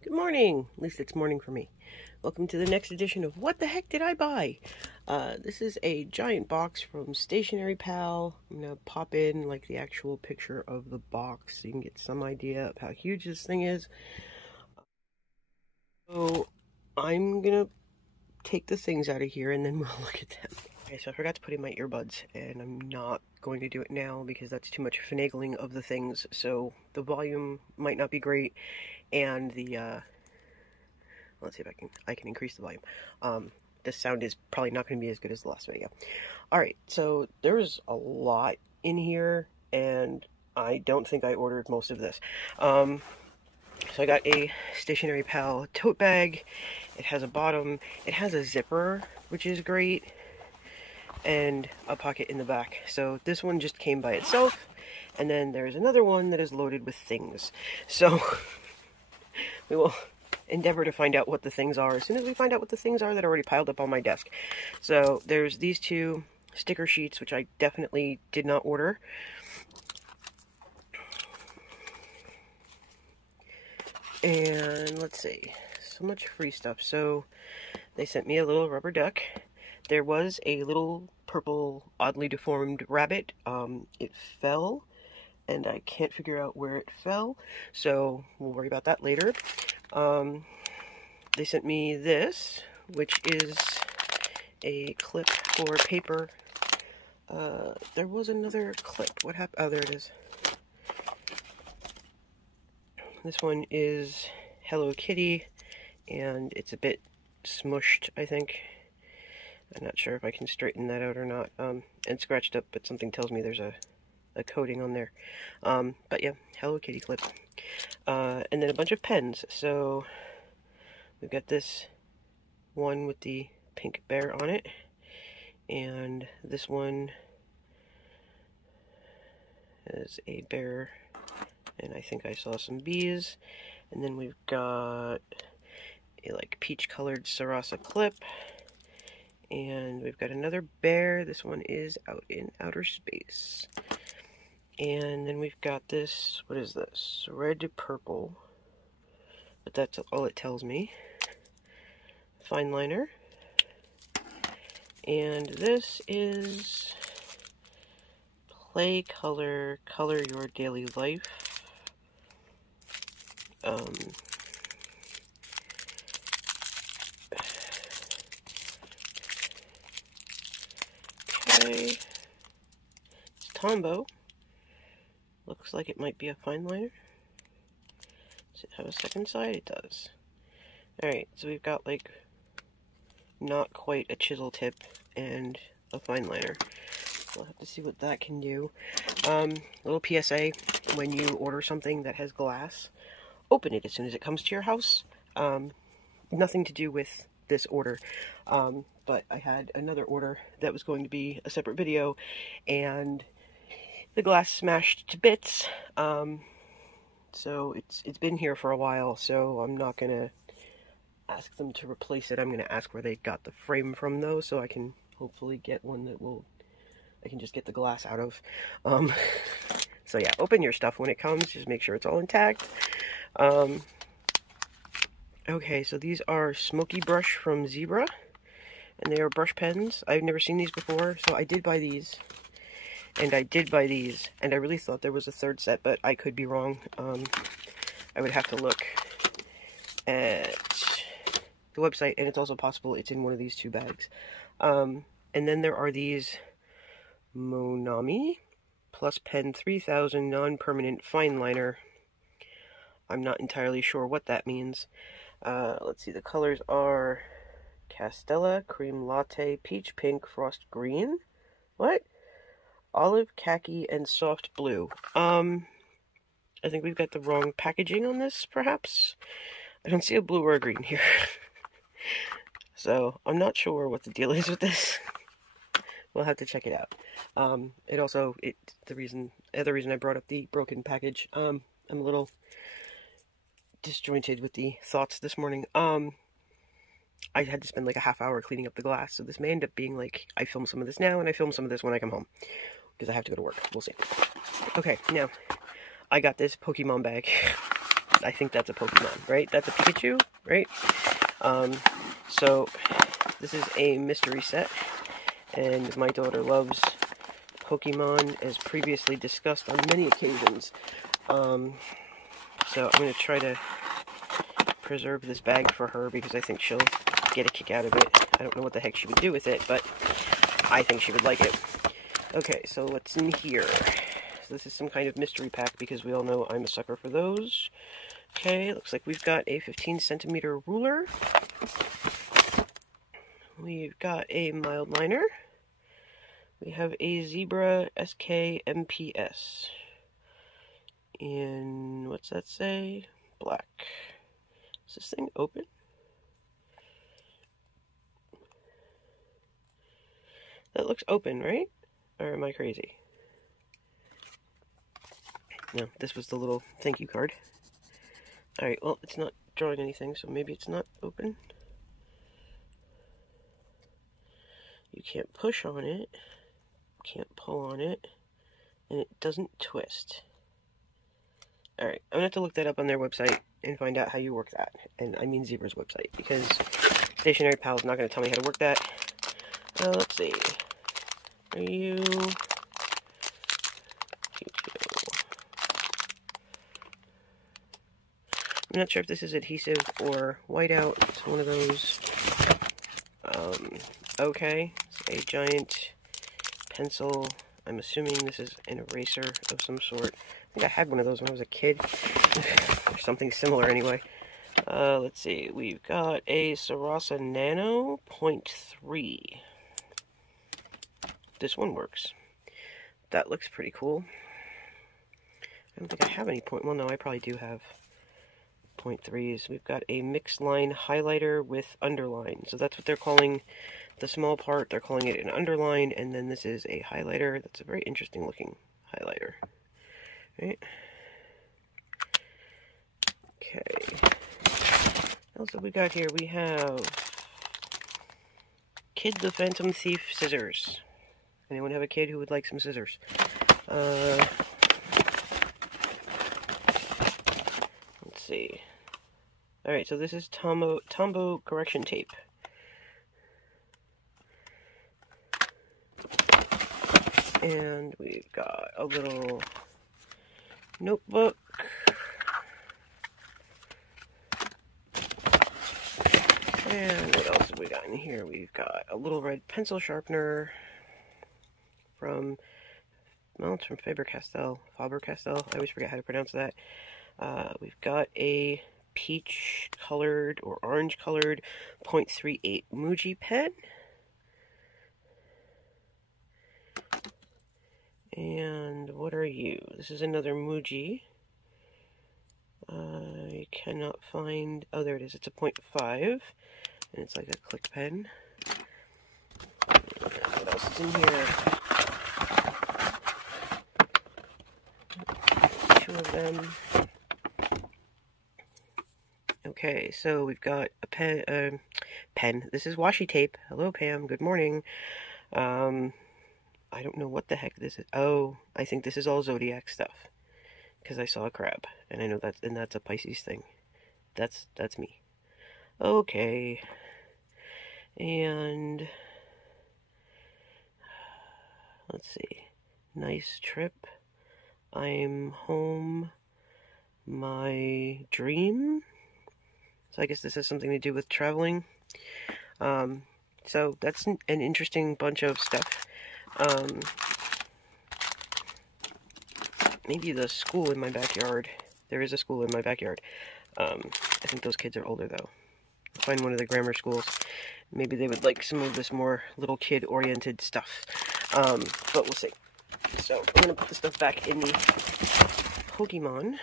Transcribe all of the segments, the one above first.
Good morning. At least it's morning for me. Welcome to the next edition of What the Heck Did I Buy? This is a giant box from Stationery Pal. I'm going to pop in like the actual picture of the box so you can get some idea of how huge this thing is. So I'm going to take the things out of here and then we'll look at them. Okay, so I forgot to put in my earbuds and I'm not going to do it now because that's too much finagling of the things. So the volume might not be great and the let's see if I can increase the volume. This sound is probably not going to be as good as the last video. Alright, so there's a lot in here, and I don't think I ordered most of this. So I got a Stationery Pal tote bag. It has a bottom. It has a zipper, which is great, and a pocket in the back. So this one just came by itself, and then there's another one that is loaded with things. So we will endeavor to find out what the things are as soon as we find out what the things are that are already piled up on my desk. So there's these two sticker sheets, which I definitely did not order. And let's see, so much free stuff. So they sent me a little rubber duck. There was a little purple, oddly deformed rabbit. It fell, and I can't figure out where it fell, so we'll worry about that later. They sent me this, which is a clip for paper. There was another clip. What happened? Oh, there it is. This one is Hello Kitty, and it's a bit smushed, I think. I'm not sure if I can straighten that out or not. And scratched up, but something tells me there's a coating on there. But yeah, Hello Kitty clip. And then a bunch of pens. So we've got this one with the pink bear on it, and this one has a bear, and I think I saw some bees. And then we've got a like peach colored Sarasa clip, and we've got another bear. This one is out in outer space. And then we've got this, what is this? Red to purple. But that's all it tells me. Fine liner. And this is Play Color, Color Your Daily Life. Okay. It's Tombow. Looks like it might be a fine liner. Does it have a second side? It does. Alright, so we've got like not quite a chisel tip and a fine liner. We'll have to see what that can do. Little PSA, when you order something that has glass, open it as soon as it comes to your house. Nothing to do with this order, but I had another order that was going to be a separate video, and the glass smashed to bits. So it's been here for a while, so I'm not gonna ask them to replace it. I'm gonna ask where they got the frame from though, so I can hopefully get one that I can just get the glass out of. So yeah, open your stuff when it comes, just make sure it's all intact. Okay, so these are Smoky Brush from Zebra, and they are brush pens. I've never seen these before, so I did buy these. And I did buy these, and I really thought there was a third set, but I could be wrong. I would have to look at the website, and it's also possible it's in one of these two bags. And then there are these Monami Plus Pen 3000 Non-Permanent Fine Liner. I'm not entirely sure what that means. Let's see, the colors are Castella, Cream Latte, Peach Pink, Frost Green. What? Olive, khaki, and soft blue. I think we've got the wrong packaging on this, perhaps? I don't see a blue or a green here. So, I'm not sure what the deal is with this. We'll have to check it out. The other reason I brought up the broken package, I'm a little disjointed with the thoughts this morning. I had to spend like a half hour cleaning up the glass, so this may end up being like, I film some of this now, and I film some of this when I come home, because I have to go to work. We'll see. Okay, now, I got this Pokemon bag. I think that's a Pokemon, right? That's a Pikachu, right? So this is a mystery set, and my daughter loves Pokemon, as previously discussed on many occasions. So I'm going to try to preserve this bag for her because I think she'll get a kick out of it. I don't know what the heck she would do with it, but I think she would like it. Okay, so what's in here? So this is some kind of mystery pack because we all know I'm a sucker for those. Okay, looks like we've got a 15cm ruler. We've got a mild liner. We have a Zebra SK MPS. In, what's that say? Black. Is this thing open? That looks open, right? Or am I crazy? No, this was the little thank you card. Alright, well, it's not drawing anything, so maybe it's not open. You can't push on it, can't pull on it, and it doesn't twist. Alright, I'm going to have to look that up on their website and find out how you work that. And I mean Zebra's website, because Stationery Pal is not going to tell me how to work that. Let's see. Are you... I'm not sure if this is adhesive or whiteout. It's one of those. Okay, it's a giant pencil. I'm assuming this is an eraser of some sort. I think I had one of those when I was a kid. Or something similar anyway. Let's see. We've got a Sarasa Nano 0.3. This one works. That looks pretty cool. I don't think I have any point. Well, no, I probably do have 0.3s. We've got a mixed line highlighter with underline. So that's what they're calling the small part. They're calling it an underline, and then this is a highlighter. That's a very interesting looking highlighter. Right? Okay. What else have we got here? We have Kid the Phantom Thief scissors. Anyone have a kid who would like some scissors? Let's see. Alright, so this is Tombow correction tape. And we've got a little notebook. And what else have we got in here? We've got a little red pencil sharpener from, well, it's from Faber-Castell. I always forget how to pronounce that. We've got a peach-colored or orange-colored 0.38 Muji pen. And what are you? This is another Muji. I cannot find... Oh, there it is. It's a 0.5. And it's like a click pen. What else is in here? Two of them. Okay, so we've got a pen. This is washi tape. Hello, Pam. Good morning. I don't know what the heck this is. Oh, I think this is all Zodiac stuff. Because I saw a crab. And I know that's a Pisces thing. That's me. Okay. And let's see. Nice trip. I'm home. My dream. So I guess this has something to do with traveling. So that's an interesting bunch of stuff. Maybe the school in my backyard. There is a school in my backyard. I think those kids are older, though. I'll find one of the grammar schools. Maybe they would like some of this more little kid-oriented stuff. But we'll see. So, I'm going to put the stuff back in the Pokemon.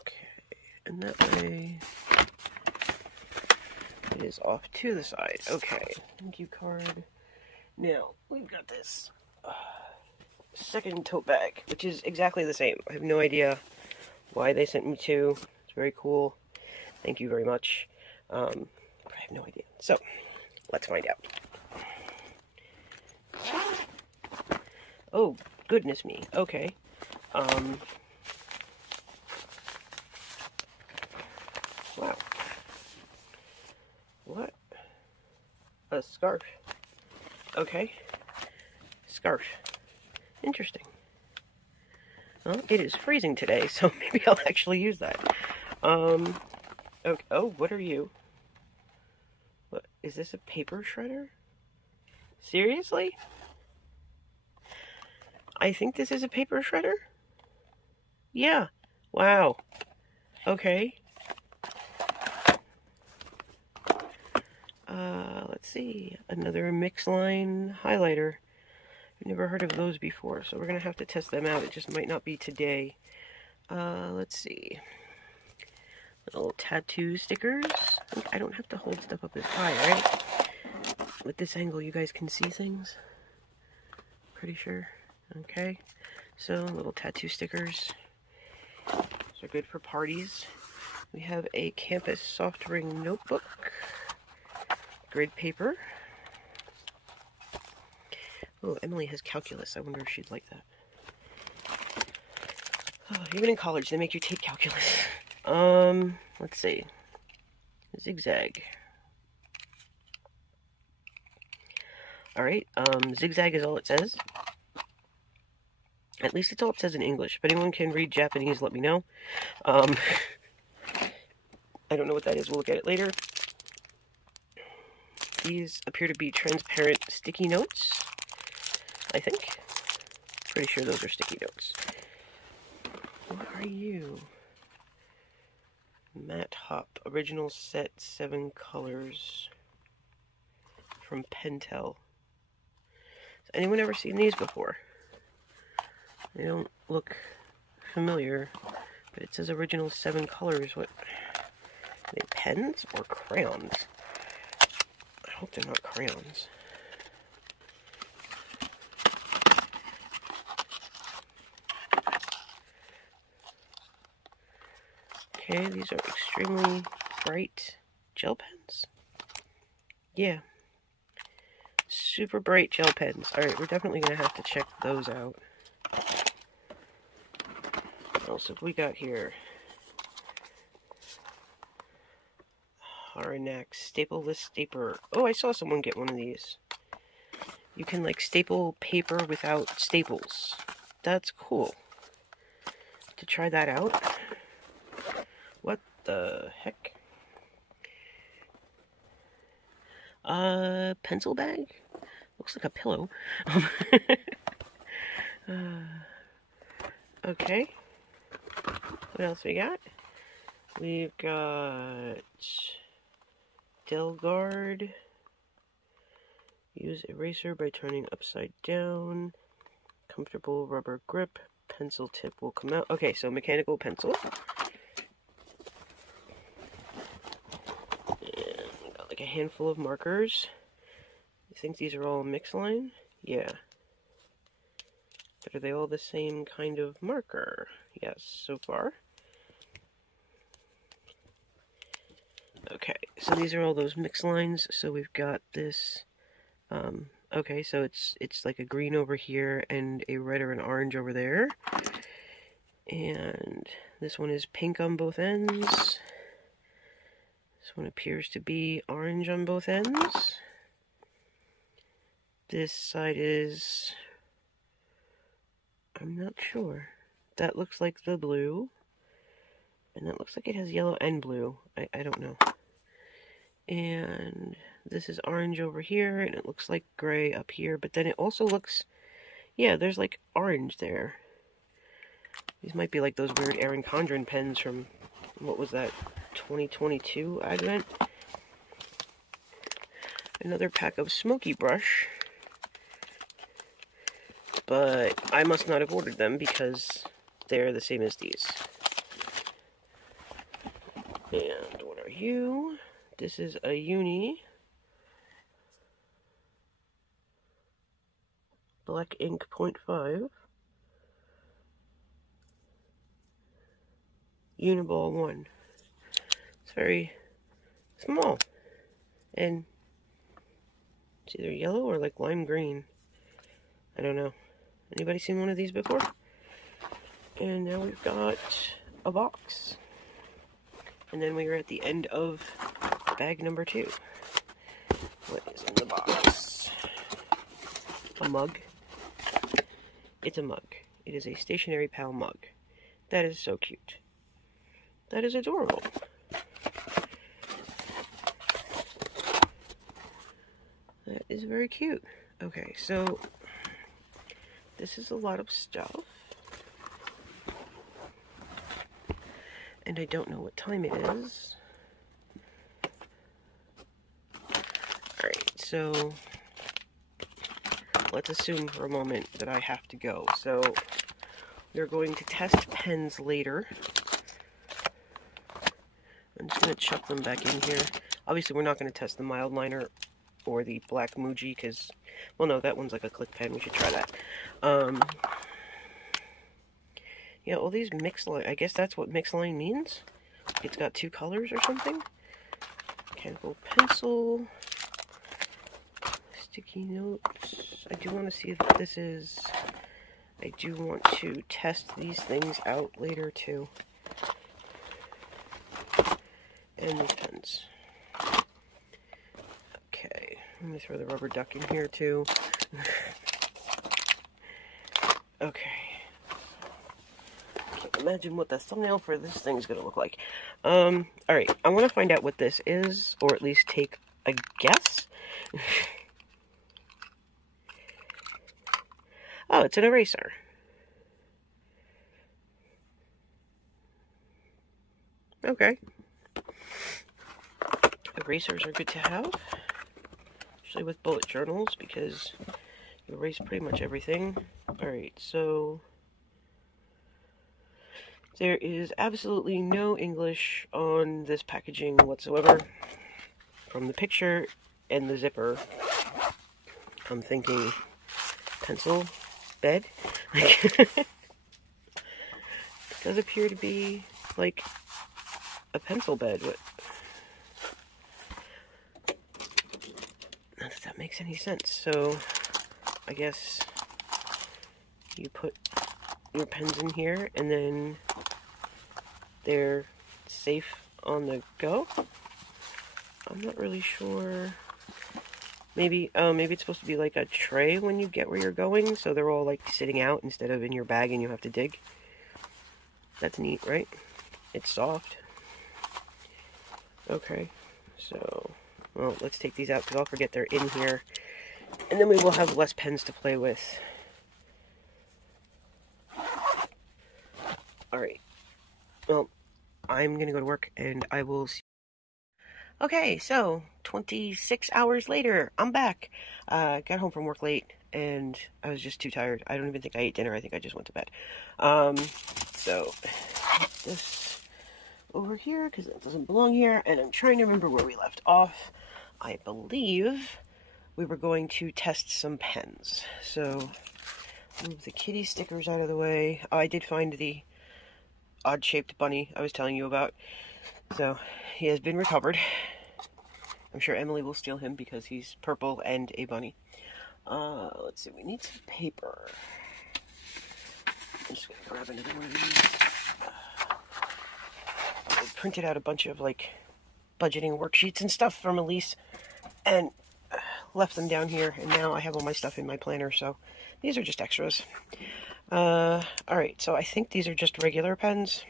Okay, and that way it is off to the side. Okay, thank you card. Now, we've got this second tote bag, which is exactly the same. I have no idea why they sent me two. It's very cool. Thank you very much. I have no idea. So, let's find out. Oh, goodness me. Okay. Wow. What? A scarf. Okay. Scarf. Interesting. Well, it is freezing today, so maybe I'll actually use that. Okay. Oh, what are you? What, is this a paper shredder? Seriously? I think this is a paper shredder? Yeah. Wow. Okay. Let's see. Another mix line highlighter. I've never heard of those before, so we're going to have to test them out. It just might not be today. Let's see. Little tattoo stickers. I don't have to hold stuff up as high, right? With this angle, you guys can see things. Pretty sure. Okay. So, little tattoo stickers. Those are good for parties. We have a campus soft ring notebook. Grid paper. Oh, Emily has calculus. I wonder if she'd like that. Oh, even in college, they make you take calculus. Let's see. Zigzag. Alright, zigzag is all it says. At least it's all it says in English. If anyone can read Japanese, let me know. I don't know what that is. We'll look at it later. These appear to be transparent sticky notes, I think. Pretty sure those are sticky notes. What are you? Matte Hop. Original set 7 colors. From Pentel. Has anyone ever seen these before? They don't look familiar, but it says original 7 colors. What? Are they pens or crayons? I hope they're not crayons. Okay, these are extremely bright gel pens. Yeah. Super bright gel pens. Alright, we're definitely going to have to check those out. What else have we got here? Harnack stapleless stapler. Oh, I saw someone get one of these. You can like staple paper without staples. That's cool. To try that out. What the heck? Pencil bag? Looks like a pillow. Okay. What else we got? We've got Delgard. Use eraser by turning upside down. Comfortable rubber grip. Pencil tip will come out. Okay, so mechanical pencil. And we got like a handful of markers. I think these are all mix line. Yeah. But are they all the same kind of marker? Yes, so far. Okay, so these are all those mix lines. So we've got this, okay, so it's like a green over here and a red or an orange over there. And this one is pink on both ends. This one appears to be orange on both ends. This side is, I'm not sure. That looks like the blue. And that looks like it has yellow and blue. I don't know. And this is orange over here, and it looks like gray up here. But then it also looks, yeah, there's like orange there. These might be like those weird Erin Condren pens from, what was that, 2022 Advent? Another pack of Smoky Brush. But I must not have ordered them because they're the same as these. And what are you? This is a uni. Black ink 0.5. Uniball 1. It's very small. And it's either yellow or like lime green. I don't know. Anybody seen one of these before? And now we've got a box. And then we are at the end of bag number 2. What is in the box? A mug. It's a mug. It is a Stationery Pal mug. That is so cute. That is adorable. That is very cute. Okay, so this is a lot of stuff. And I don't know what time it is. Alright, so let's assume for a moment that I have to go. So we're going to test pens later. I'm just going to chuck them back in here. Obviously, we're not going to test the mild liner or the black Muji because, well, no, that one's like a click pen. We should try that. Yeah, all these mixed line. I guess that's what mixed line means. It's got 2 colors or something. Mechanical pencil. Sticky notes. I do want to see if this is... I do want to test these things out later too. And these pens. Okay, let me throw the rubber duck in here too. Okay. Can't imagine what the thumbnail for this thing's gonna look like. Alright, I want to find out what this is, or at least take a guess. Oh, it's an eraser. Okay. Erasers are good to have, especially with bullet journals, because you erase pretty much everything. Alright, so there is absolutely no English on this packaging whatsoever. From the picture and the zipper, I'm thinking pencil bed. It does appear to be like a pencil bed. What? Not that that makes any sense. So I guess you put your pens in here and then they're safe on the go. I'm not really sure. Maybe it's supposed to be like a tray when you get where you're going, so they're all like sitting out instead of in your bag and you have to dig. That's neat, right? It's soft. Okay, so, well, let's take these out because I'll forget they're in here. And then we will have less pens to play with. Alright. Well, I'm gonna go to work and I will see. Okay, so 26 hours later, I'm back. Got home from work late and I was just too tired. I don't even think I ate dinner. I think I just went to bed. So this over here because it doesn't belong here, and I'm trying to remember where we left off. I believe we were going to test some pens. So move the kitty stickers out of the way. Oh, I did find the odd-shaped bunny I was telling you about. So he has been recovered. I'm sure Emily will steal him because he's purple and a bunny. Let's see, we need some paper. I'm just gonna grab another one of these. I printed out a bunch of like budgeting worksheets and stuff from Elise and left them down here, and now I have all my stuff in my planner, so these are just extras. Alright, so I think these are just regular pens,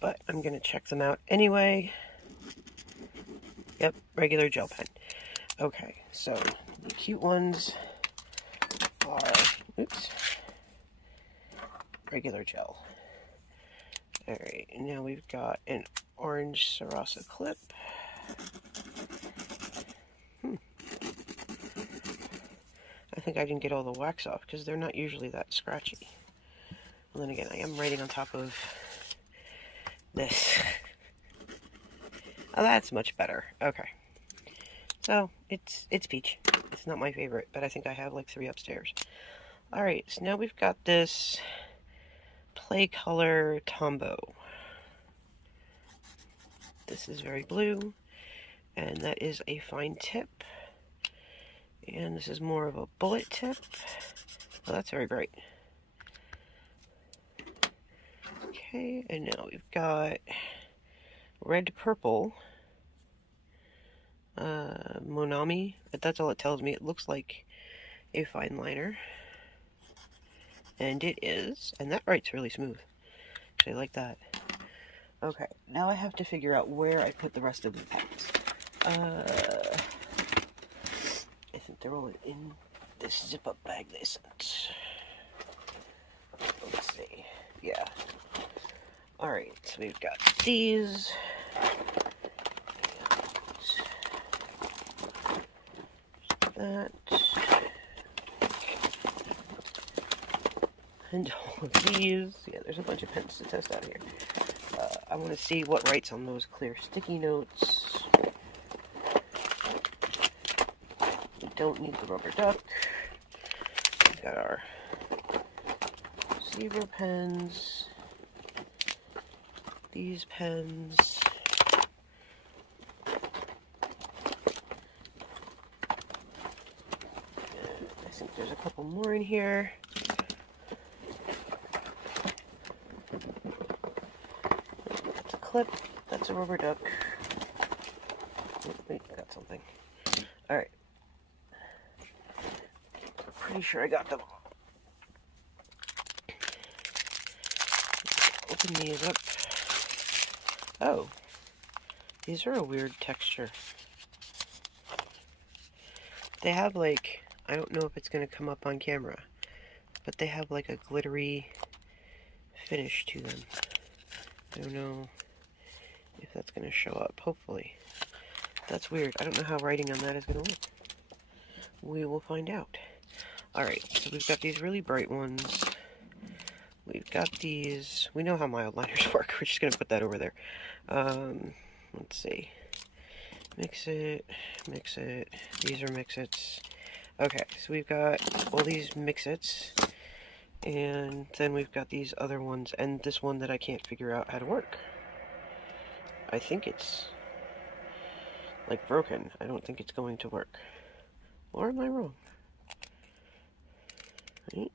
but I'm gonna check them out anyway. Yep, regular gel pen. Okay, so the cute ones are, oops, regular gel. Alright, and now we've got an orange Sarasa clip. I think I didn't get all the wax off because they're not usually that scratchy. Well, then again, I am writing on top of this. Oh, that's much better. Okay. So, it's peach. It's not my favorite, but I think I have like 3 upstairs. Alright, so now we've got this Play Color Tombow. This is very blue, and that is a fine tip. And this is more of a bullet tip. Well, that's very bright. Okay, and now we've got red purple. Monami, but that's all it tells me. It looks like a fine liner. And it is, and that writes really smooth. Actually, I like that. Okay, now I have to figure out where I put the rest of the pens. I think they're all in this zip-up bag they sent. Let's see. Yeah. Alright, so we've got these. That. And all of these. Yeah, there's a bunch of pens to test out here. I want to see what writes on those clear sticky notes. We don't need the rubber duck. We've got our zebra pens. These pens. I think there's a couple more in here. That's a clip. That's a rubber duck. Oh, wait, I got something. Alright. Pretty sure I got them all. Open these up. Oh. These are a weird texture. They have like, I don't know if it's going to come up on camera, but they have like a glittery finish to them. I don't know if that's going to show up, hopefully. That's weird. I don't know how writing on that is going to look. We will find out. Alright, so we've got these really bright ones. We've got these. We know how mild liners work. We're just going to put that over there. Let's see. Mix it, mix it. These are mix-its. Okay, so we've got all these mix-its. And then we've got these other ones, and this one that I can't figure out how to work. I think it's, like, broken. I don't think it's going to work. Or am I wrong? Right?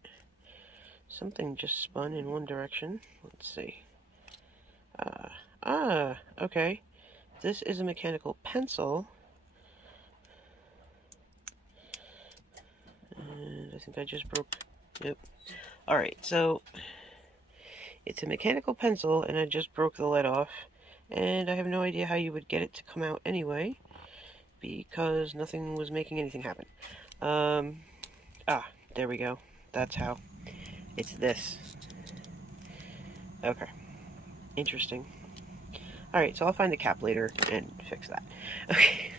Something just spun in one direction. Let's see. Okay. This is a mechanical pencil. And I think I just broke. Yep. Alright, so it's a mechanical pencil, and I just broke the lead off. And I have no idea how you would get it to come out anyway, because nothing was making anything happen. There we go. That's how. It's this. Okay. Interesting. Alright, so I'll find the cap later and fix that. Okay.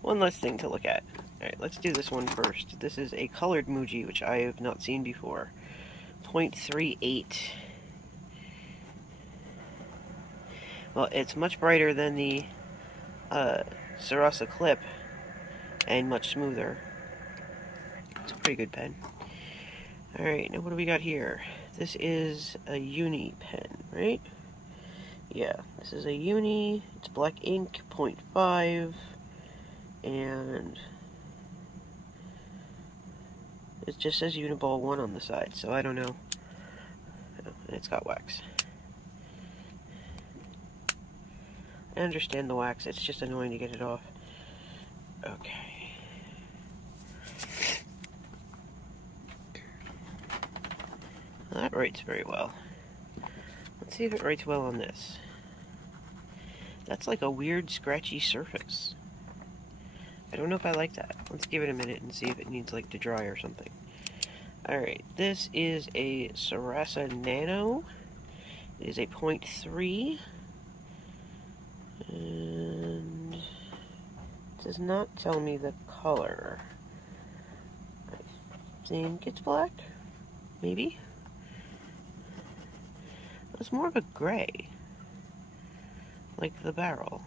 One less thing to look at. Alright, let's do this one first. This is a colored Muji, which I have not seen before. 0.38. Well, it's much brighter than the Sarasa Clip, and much smoother. It's a pretty good pen. Alright, now what do we got here? This is a uni pen, right? Yeah, this is a uni. It's black ink, 0.5, and it just says Uniball 1 on the side, so I don't know. Oh, and it's got wax. I understand the wax, it's just annoying to get it off. Okay. Well, that writes very well. Let's see if it writes well on this. That's like a weird scratchy surface. I don't know if I like that. Let's give it a minute and see if it needs like to dry or something. Alright, this is a Sarasa Nano. It is a 0.3. And it does not tell me the color. I think it's black? Maybe? It's more of a gray. Like the barrel.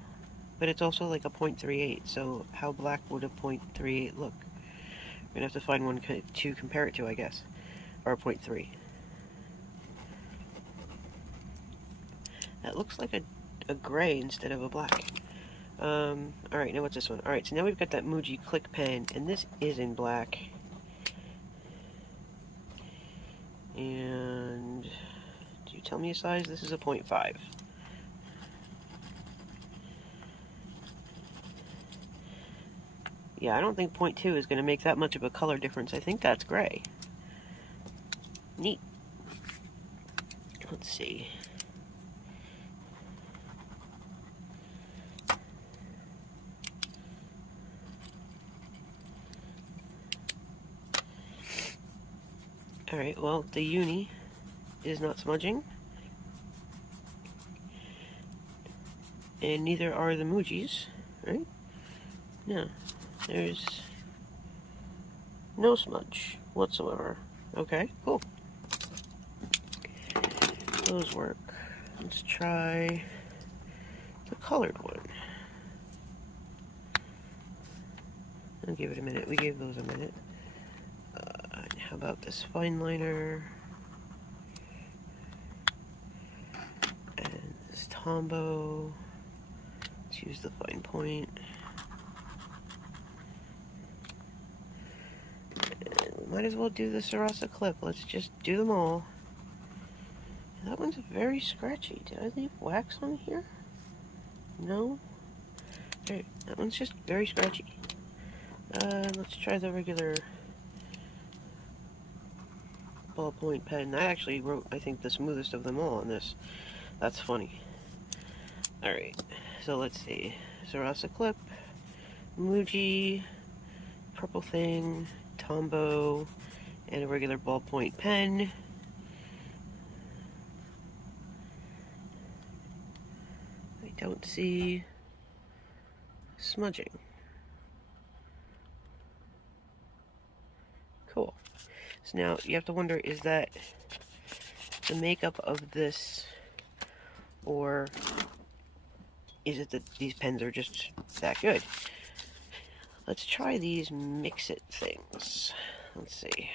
But it's also like a 0.38, so how black would a 0.38 look? We're gonna have to find one to compare it to, I guess. Or a 0.3. That looks like a gray instead of a black. Alright, now what's this one? Alright, so now we've got that Muji Click Pen, and this is in black. And do you tell me a size? This is a 0.5. Yeah, I don't think 0.2 is going to make that much of a color difference. I think that's gray. Neat. Let's see. Alright, well, the uni is not smudging. And neither are the Mujis, right? No. There's no smudge whatsoever. Okay, cool. Those work. Let's try the colored one. I'll give it a minute. We gave those a minute. How about this fine liner? And this Tombow. Let's use the fine point. And we might as well do the Sarasa clip. Let's just do them all. That one's very scratchy. Did I leave wax on here? No? Alright, that one's just very scratchy. Let's try the regular ballpoint pen. I actually wrote, I think, the smoothest of them all on this. That's funny. Alright, so let's see. Sarasa clip, Muji, purple thing, Tombow, and a regular ballpoint pen. I don't see smudging. Cool. So now you have to wonder, is that the makeup of this, or is it that these pens are just that good? Let's try these mix-it things. Let's see.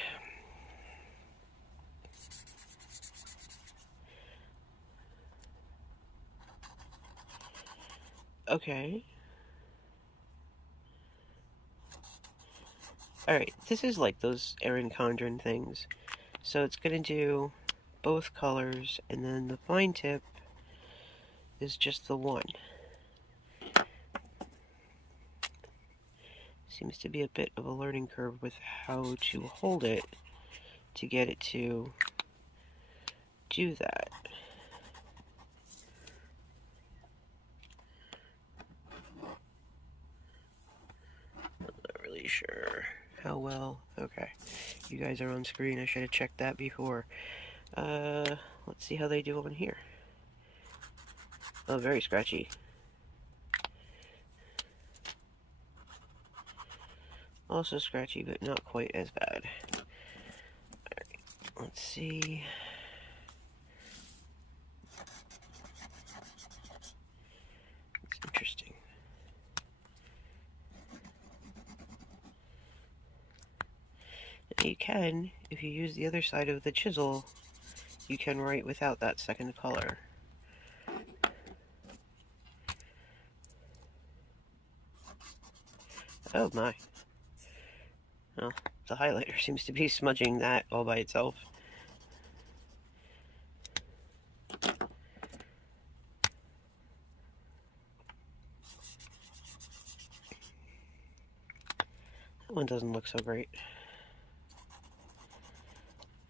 Okay. Alright, this is like those Erin Condren things. So it's going to do both colors, and then the fine tip is just the one. Seems to be a bit of a learning curve with how to hold it to get it to do that. I'm not really sure how well. Okay, you guys are on screen. I should have checked that before. Let's see how they do on here. Oh, very scratchy. Also scratchy, but not quite as bad. Alright, let's see. It's interesting. Now you can, if you use the other side of the chisel, you can write without that second color. Oh my. Well, the highlighter seems to be smudging that all by itself. That one doesn't look so great.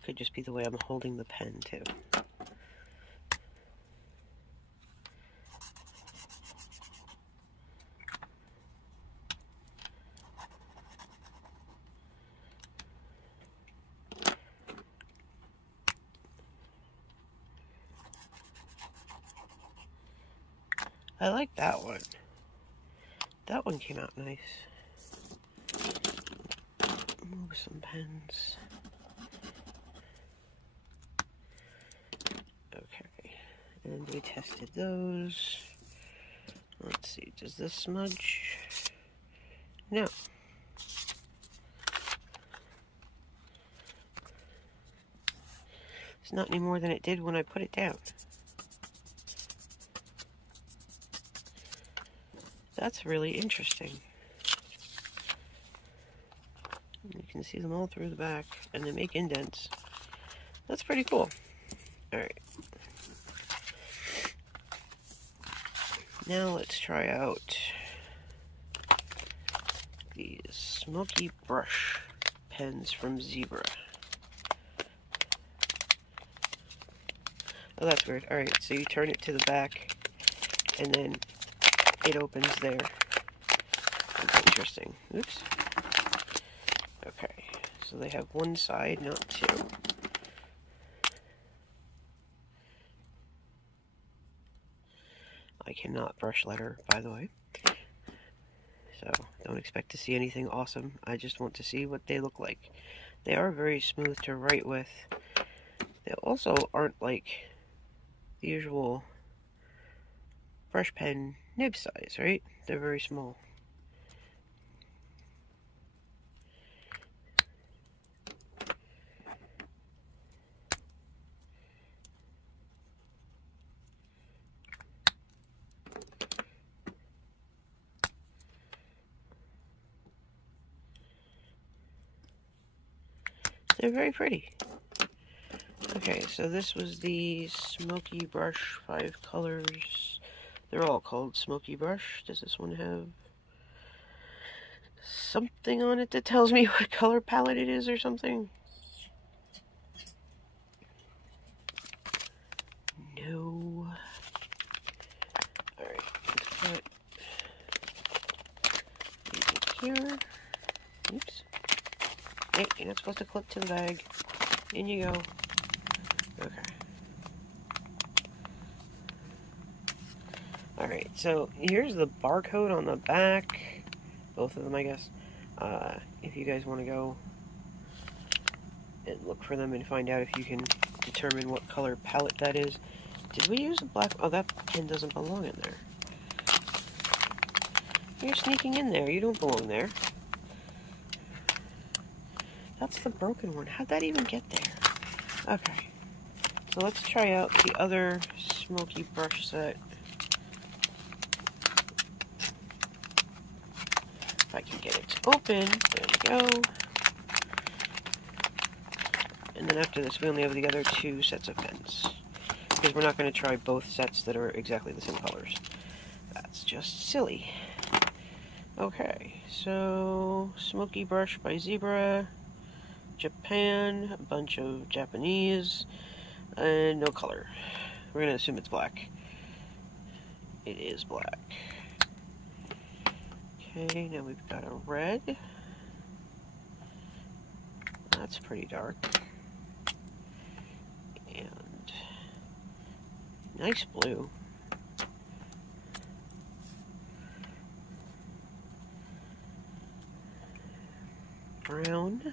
Could just be the way I'm holding the pen too. I like that one. That one came out nice. Move some pens. Okay, and we tested those. Let's see, does this smudge? No. It's not any more than it did when I put it down. That's really interesting. You can see them all through the back, and they make indents. That's pretty cool. Alright. Now let's try out these smoky brush pens from Zebra. Oh, that's weird. Alright, so you turn it to the back, and then it opens there. That's interesting. Oops. Okay, so they have one side, not two. I cannot brush letter, by the way. So, don't expect to see anything awesome. I just want to see what they look like. They are very smooth to write with. They also aren't like the usual brush pen nib size, right? They're very small. They're very pretty. Okay, so this was the Smoky Brush 5 colors. They're all called Smoky Brush. Does this one have something on it that tells me what color palette it is or something? No. Alright, let's put these in here. Oops. Hey, you're not supposed to clip to the bag. In you go. Okay. Alright, so here's the barcode on the back. Both of them, I guess. If you guys want to go and look for them and find out if you can determine what color palette that is. Did we use a black? Oh, that pen doesn't belong in there. You're sneaking in there. You don't belong there. That's the broken one. How'd that even get there? Okay. So let's try out the other Smoky Brush set. If I can get it to open. There we go. And then after this, we only have the other two sets of pens. Because we're not going to try both sets that are exactly the same colors. That's just silly. Okay, so Smoky Brush by Zebra, Japan, a bunch of Japanese, and no color. We're going to assume it's black. It is black. Okay, now we've got a red. That's pretty dark. And nice blue. Brown.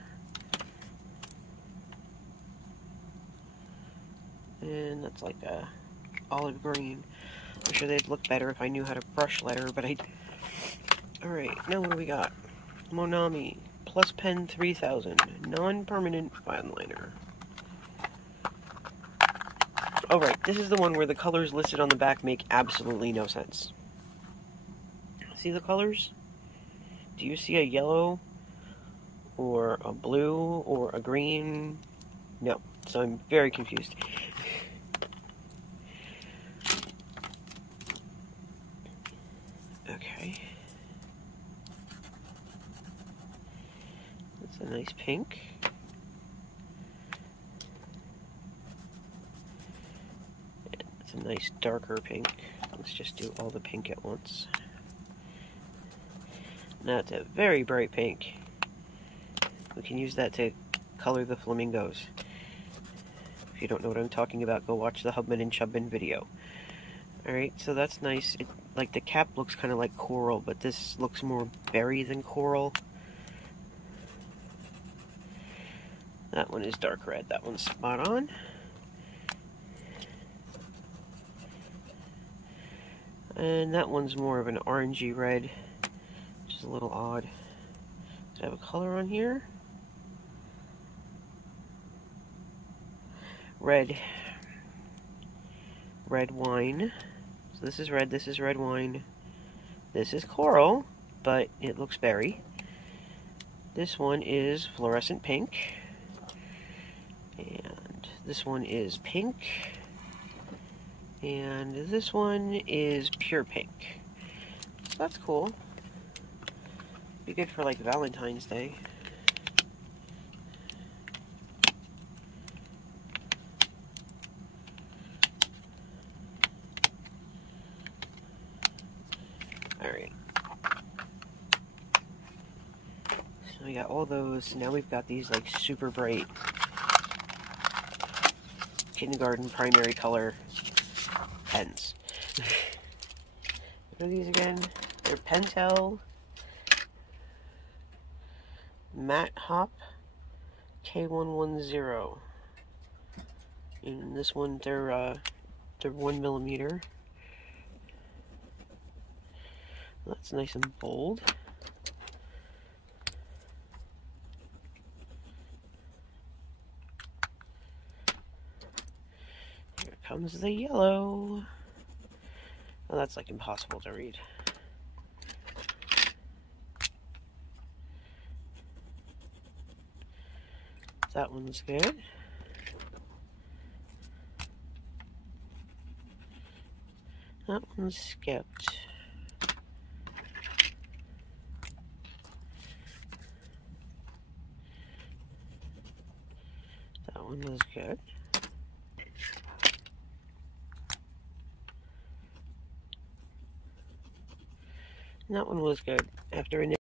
And that's like a olive green. I'm sure they'd look better if I knew how to brush letter, but I... Alright, now what do we got? Monami Plus Pen 3000 Non-Permanent Fine Liner. Alright, this is the one where the colors listed on the back make absolutely no sense. See the colors? Do you see a yellow? Or a blue? Or a green? No. So I'm very confused. Okay. That's a nice pink. It's a nice darker pink. Let's just do all the pink at once. Now it's a very bright pink. We can use that to color the flamingos. If you don't know what I'm talking about, go watch the Hubman and Chubman video. Alright, so that's nice. Like the cap looks kind of like coral, but this looks more berry than coral. That one is dark red. That one's spot on. And that one's more of an orangey red, which is a little odd. Does it have a color on here? Red. Red wine. So this is red wine. This is coral, but it looks berry. This one is fluorescent pink. And This one is pink. And this one is pure pink. So that's cool. Be good for like Valentine's Day. Alright. So we got all those. Now we've got these like super bright kindergarten primary color pens. What are these again? They're Pentel Matte Hop K110. And this one, they're 1mm. That's nice and bold. Here comes the yellow. Oh, that's like impossible to read. That one's good. That one's skipped. That one was good. And that one was good. After a minute,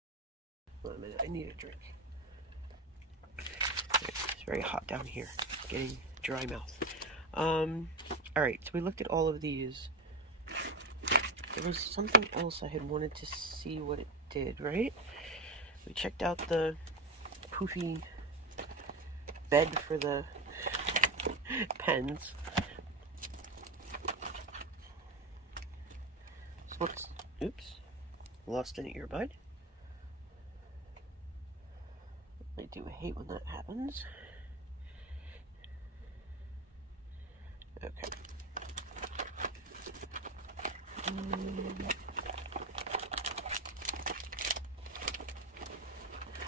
I need a drink. It's very hot down here. Getting dry mouth. Alright, so we looked at all of these. There was something else I had wanted to see what it did, right? We checked out the poofy bed for the pens. So what's... Oops. Lost an earbud. I do hate when that happens. Okay.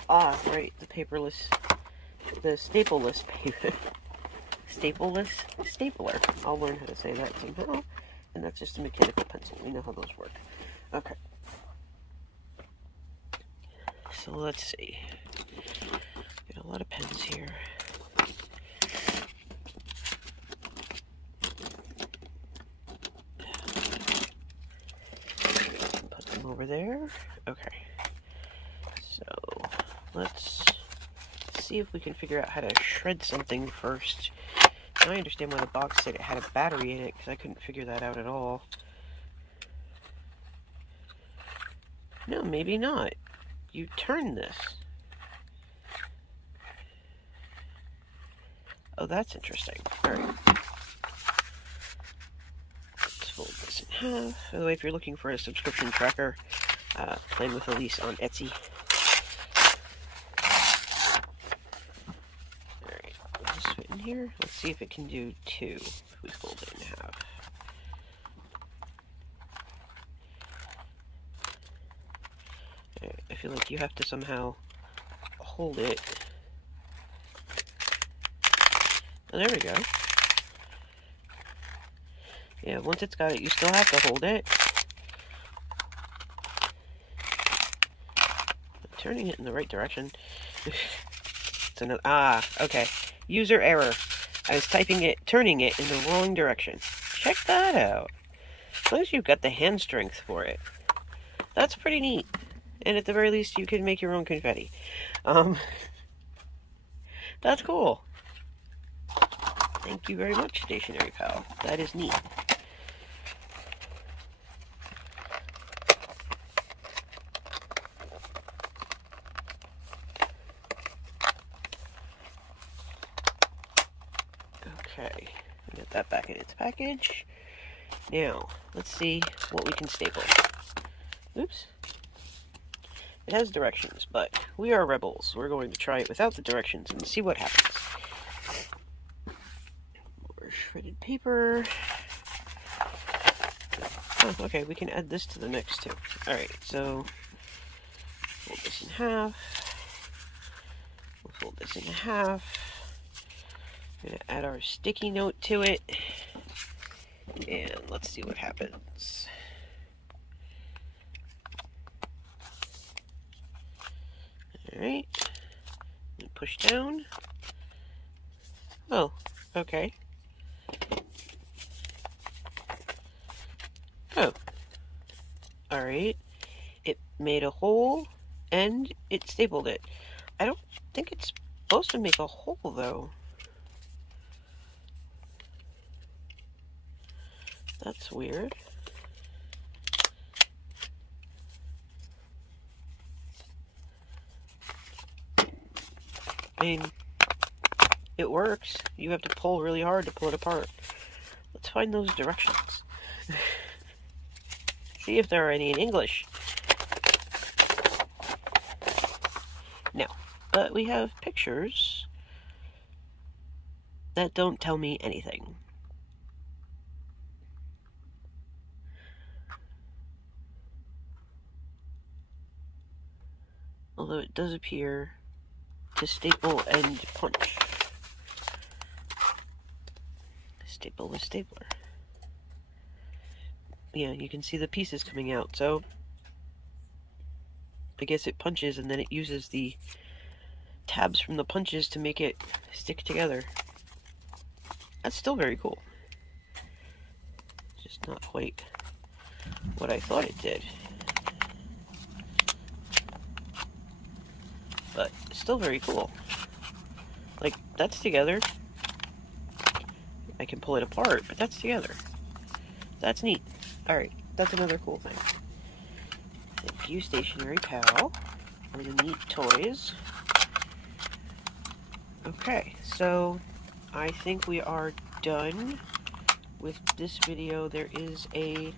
Ah, right, the paperless, the stapleless paper. Stapleless stapler. I'll learn how to say that somehow. And that's just a mechanical pencil. We know how those work. Okay. So let's see. Got a lot of pens here. Put them over there. Okay. So let's see if we can figure out how to shred something first. Now I understand why the box said it had a battery in it, because I couldn't figure that out at all. No, maybe not. You turn this. Oh, that's interesting. Alright. Let's fold this in half. By the way, if you're looking for a subscription tracker, Plan with Elise on Etsy. Alright, we'll just fit in here. Let's see if it can do 2 if we fold it in half. I feel like you have to somehow hold it. Oh, there we go. Yeah, once it's got it, you still have to hold it. I'm turning it in the right direction. It's another, okay. User error. I was turning it in the wrong direction. Check that out. As long as you've got the hand strength for it. That's pretty neat. And at the very least, you can make your own confetti. That's cool. Thank you very much, Stationery Pal. That is neat. Okay, get that back in its package. Now, let's see what we can staple. Oops. It has directions, but we are rebels. We're going to try it without the directions and see what happens. More shredded paper. Oh, okay, we can add this to the mix too. Alright, so fold this in half. We'll fold this in half. Gonna add our sticky note to it, and let's see what happens. Alright, push down. Oh, okay. Oh, alright. It made a hole and it stapled it. I don't think it's supposed to make a hole though. That's weird. I mean, it works. You have to pull really hard to pull it apart. Let's find those directions. See if there are any in English. No, but we have pictures that don't tell me anything. Although it does appear to staple and punch. Staple with stapler. Yeah, you can see the pieces coming out, so I guess it punches and then it uses the tabs from the punches to make it stick together. That's still very cool. Just not quite what I thought it did. But it's still very cool. Like, that's together. I can pull it apart, but that's together. That's neat. Alright, that's another cool thing. Thank you, Stationery Pal, for the neat toys. Okay, so I think we are done with this video. There is a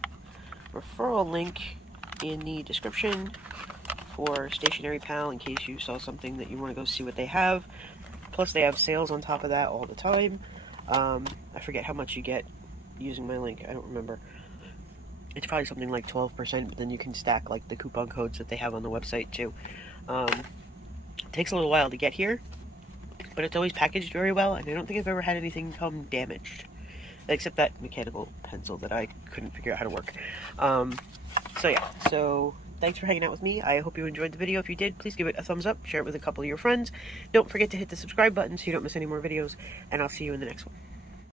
referral link in the description for Stationery Pal in case you saw something that you want to go see what they have. Plus they have sales on top of that all the time. I forget how much you get using my link. I don't remember. It's probably something like 12%, but then you can stack like the coupon codes that they have on the website too. It takes a little while to get here, but it's always packaged very well, and I don't think I've ever had anything come damaged. Except that mechanical pencil that I couldn't figure out how to work. So yeah, so thanks for hanging out with me. I hope you enjoyed the video. If you did, please give it a thumbs up, share it with a couple of your friends. Don't forget to hit the subscribe button so you don't miss any more videos, and I'll see you in the next one.